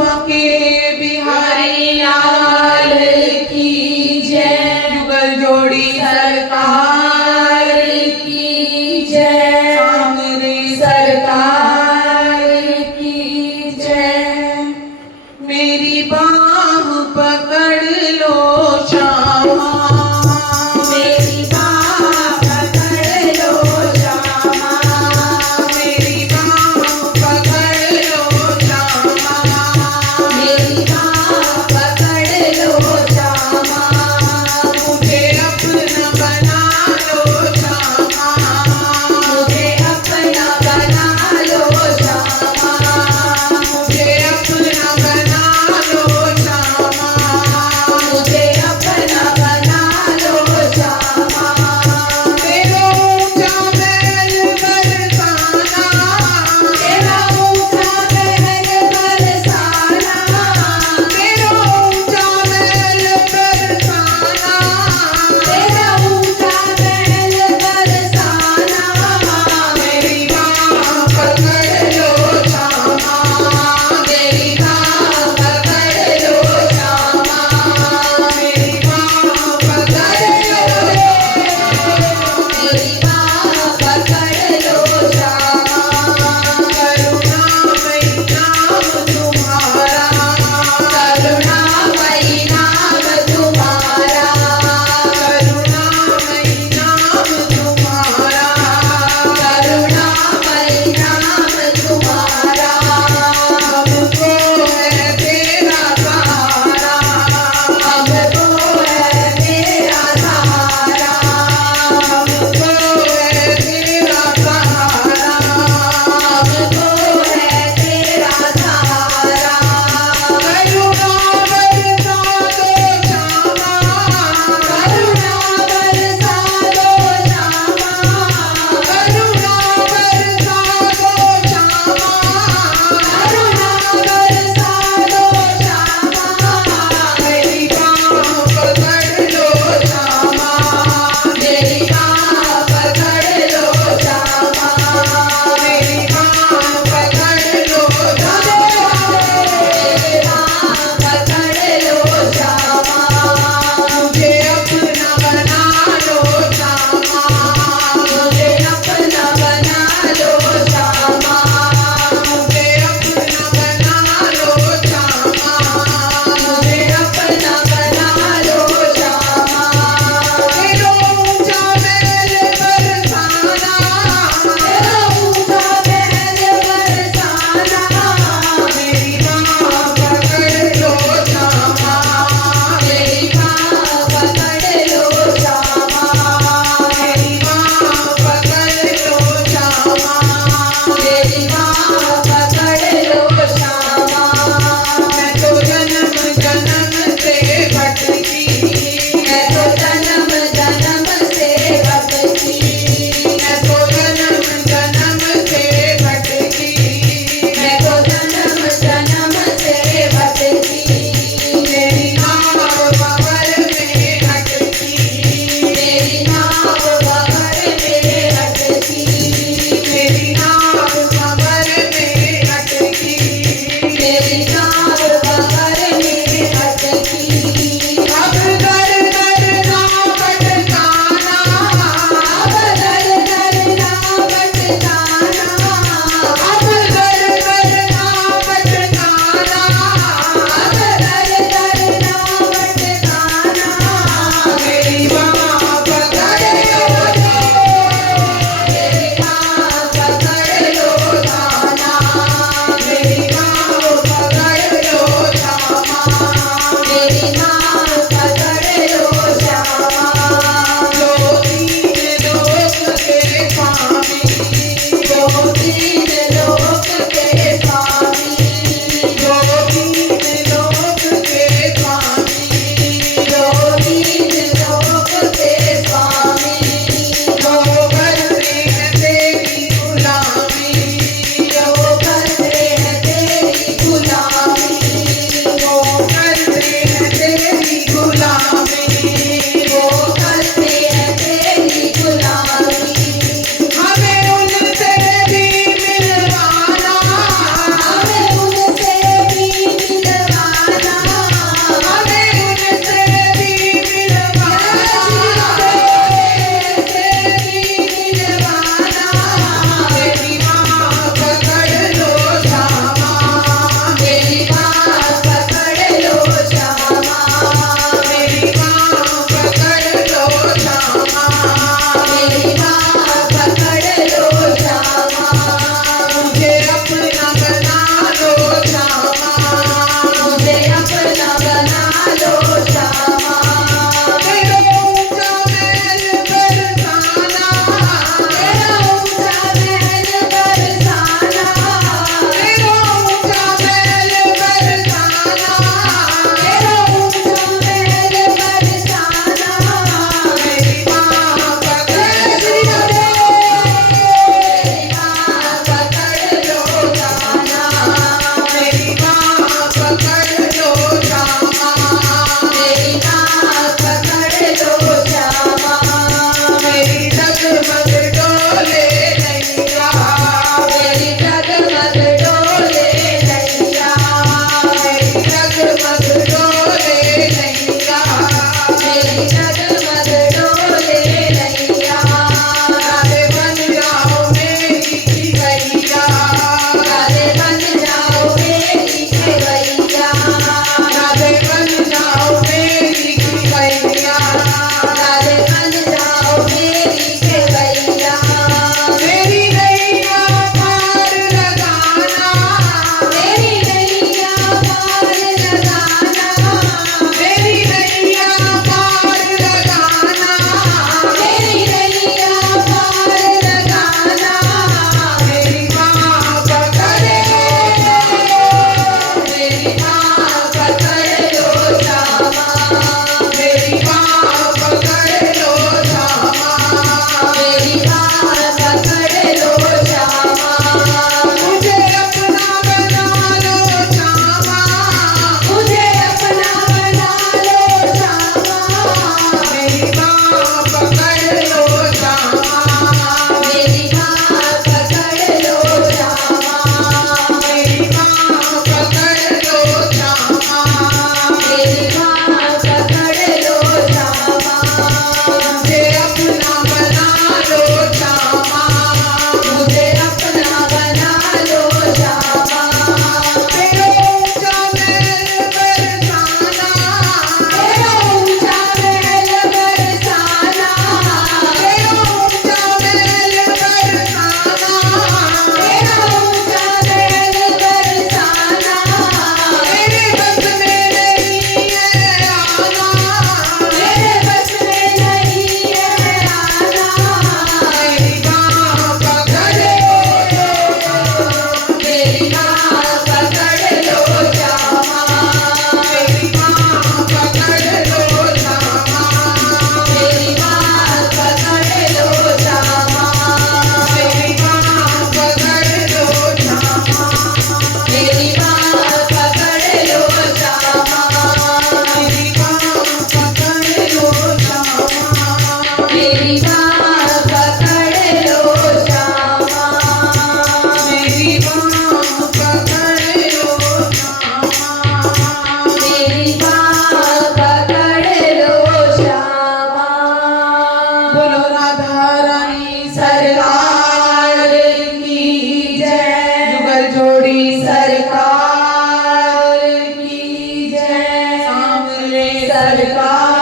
बांके बिहारी लाल की जय। जुगल जोड़ी सरकार की जय। सांवरे सरकार की जय। मेरी बाह पकड़ लो श्यामा, मेरी बाह पकड़ लो श्यामा, मेरी बाह पकड़ लो श्यामा, पकड़ लो श्यामा, मेरी बाह पकड़ लो श्यामा, मेरी डगमग डोले नैया, मेरी डगमग डोले नैया, मेरी डगमग डोले नैया, मेरी डगमग डोले नैया, राधे बन जाओ मेरी खिवैया, राधे बन जाओ मेरी खेवैया, राधे बन जाओ मेरी खिवैया, राधे बन जाओ मेरी खेवैया, मेरी नैया पार लगाना, मेरी नैया पार लगाना, मेरी नैया पार लगाना, मेरी नैया पार लगाना, मेरी माँ पकड़े, मेरी बाह पकड़ लो श्यामा, मेरी माँ पकड़ लो श्यामा, मेरी बाह पकड़ लो श्यामा, मुझे अपना बना लो श्यामा, मुझे अपना बना लो श्यामा, मेरी माँ पकड़ लो श्यामा, मेरी बाह पकड़ लो श्यामा, मेरी माँ पकड़ लो श्यामा, मेरी बाह पकड़ लो श्यामा, मुझे अपना बना लो श्यामा, मुझे अपना बना लो श्यामा, तेरा ऊंचा महल बरसाना, तेरा ऊंचा महल बरसाना, तेरा ऊंचा महल बरसाना, तेरा ऊंचा महल बरसाना, मेरे बस में नहीं है आना, मेरे बस में नहीं है आना, मेरी बाँ पकड़ लो, मेरी बाह पकड़ लो श्यामा, मेरी बाँ पकड़ लो श्यामा, मेरी बाह पकड़ लो श्यामा, मेरी बाँ पकड़ लो श्यामा, मेरी बाह पकड़ लो श्यामा, मेरी बाँ पकड़ लो श्यामा, मेरी बाह पकड़ लो श्यामा, मेरी बाँ पकड़ लो श्यामा, मेरी बाह पकड़ लो श्यामा। बोलो राधा रानी सरकार की जय, जुगल जोड़ी सरकार की जय, सामने सरकार